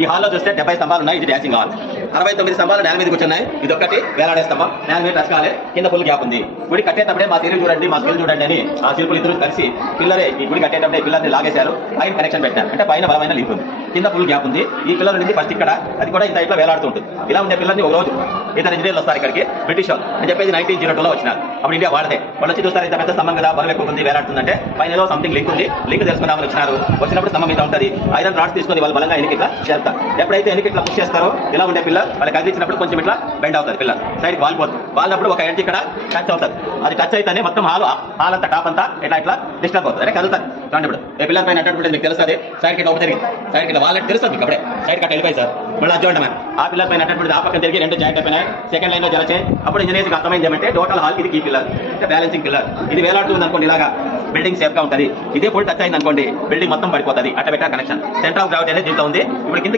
ఈ హాల్లో చూస్తే 70 స్తంభాలు ఉన్నాయి. ఇది డాన్సింగ్ హాల్. 69 స్తంభాలు నేల మీద కూర్చున్నాయి. ఇది ఒక్కటి వేలాడే స్తంభం, నేల మీద టచ్ కాలే, కింద ఫుల్ గ్యాప్ ఉంది. గుడి కట్టేటప్పుడే మా తెలివి చూడండి, మా స్కిల్ చూడండి అని ఆ శిల్పులు ఇద్దరు కలిసి పిల్లరే ఈ గుడి కట్టేటప్పుడే పిల్లర్ని లాగేశారు. పైన కనెక్షన్ పెట్టారు. అంటే పైన బలమైన లింక్ ఉంది, కింద ఫుల్ గ్యాప్ ఉంది. ఈ పిల్లర్ నుంచి ఫస్ట్ ఇక్కడ, అది కూడా ఇంత ఇట్లా వేలాడుతూ ఉంటుంది. ఇలా ఉండే పిల్లర్ని ఒక రోజు ఇతర ఇంజనీర్లు వస్తారు ఇక్కడికి, బ్రిటిష్ వాళ్ళు అని చెప్పేసి 1902లో వచ్చినారు. అప్పుడు ఇండియా వాడదే. వాళ్ళు వచ్చి చూస్తారు, ఇంత పెద్ద స్తంభం కదా, బలం ఎక్కువ ఉంది, వేలాడుతుందంటే పైన ఏదో సంథింగ్ లింక్ ఉంది, లింక్ తెలుసుకున్నామని వచ్చినారు. వచ్చినప్పుడు స్తంభం మీద ఉంటుంది. ఐరన్ రాడ్స్ తీసుకొని వాళ్ళు బలంగా ఎనికి ఇట్లా చేస్తారు. ఎప్పుడైతే ఎనికి ఇట్లా పుష్ చేస్తారో ఇలా ఉండే పిల్లర్ వాళ్ళకి కదిలించినప్పుడు కొంచెం ఇట్లా బెండ్ అవుతుంది. పిల్లర్ సైడ్కి వాలిపోతుంది. వాళ్ళప్పుడు ఒక ఎంటి ఇక్కడ టచ్ అవుతుంది. అది టచ్ అయితేనే మొత్తం హాల్ అంతా టాప్ అంతా ఇట్లా డిస్టర్బ్ అవుతుంది. అంటే కదులుతుంది. చూడండి ఇప్పుడు ఏ పిల్లర్ పైన అడ్డంటే మీకు తెలుస్తుంది. సైడ్కి ఇట్లా ఒకటి తిరిగి సైడ్కి ఇట్లా వాళ్ళకి తెలుస్తుంది. మీకు అప్పుడే సైడ్ కట్ వెళ్ళిపోయి సార్. మళ్ళీ అది చూడండి మ్యామ్, ఆ పిల్లర్ పైన అడ్డంటే ఆ పక్కన తిరిగి 2 జాయింట్ అయిపోయినాయి. సెకండ్ లైన్ లో జరచే అప్పుడు ఇంజనీర్స్కి అర్థమైంది ఏమంటే టోటల్ హాల్ ఇది కీ పిల్లర్, అంటే బ్యాలెన్సింగ్ పిల్లర్. ఇది వేలాడుతుంది అనుకోండి, ఇలాగా బిల్డింగ్ సేఫ్ గా ఉంటుంది. ఇదే ఫుల్ టచ్ అయింది అనుకోండి, బిల్డింగ్ మొత్తం పడిపోతుంది. అట్లా పెట్టారు కనెక్షన్. సెంటర్ ఆఫ్ గ్రావిటీ అనేది దీంట్లో ఉంది. ఇప్పుడు కింద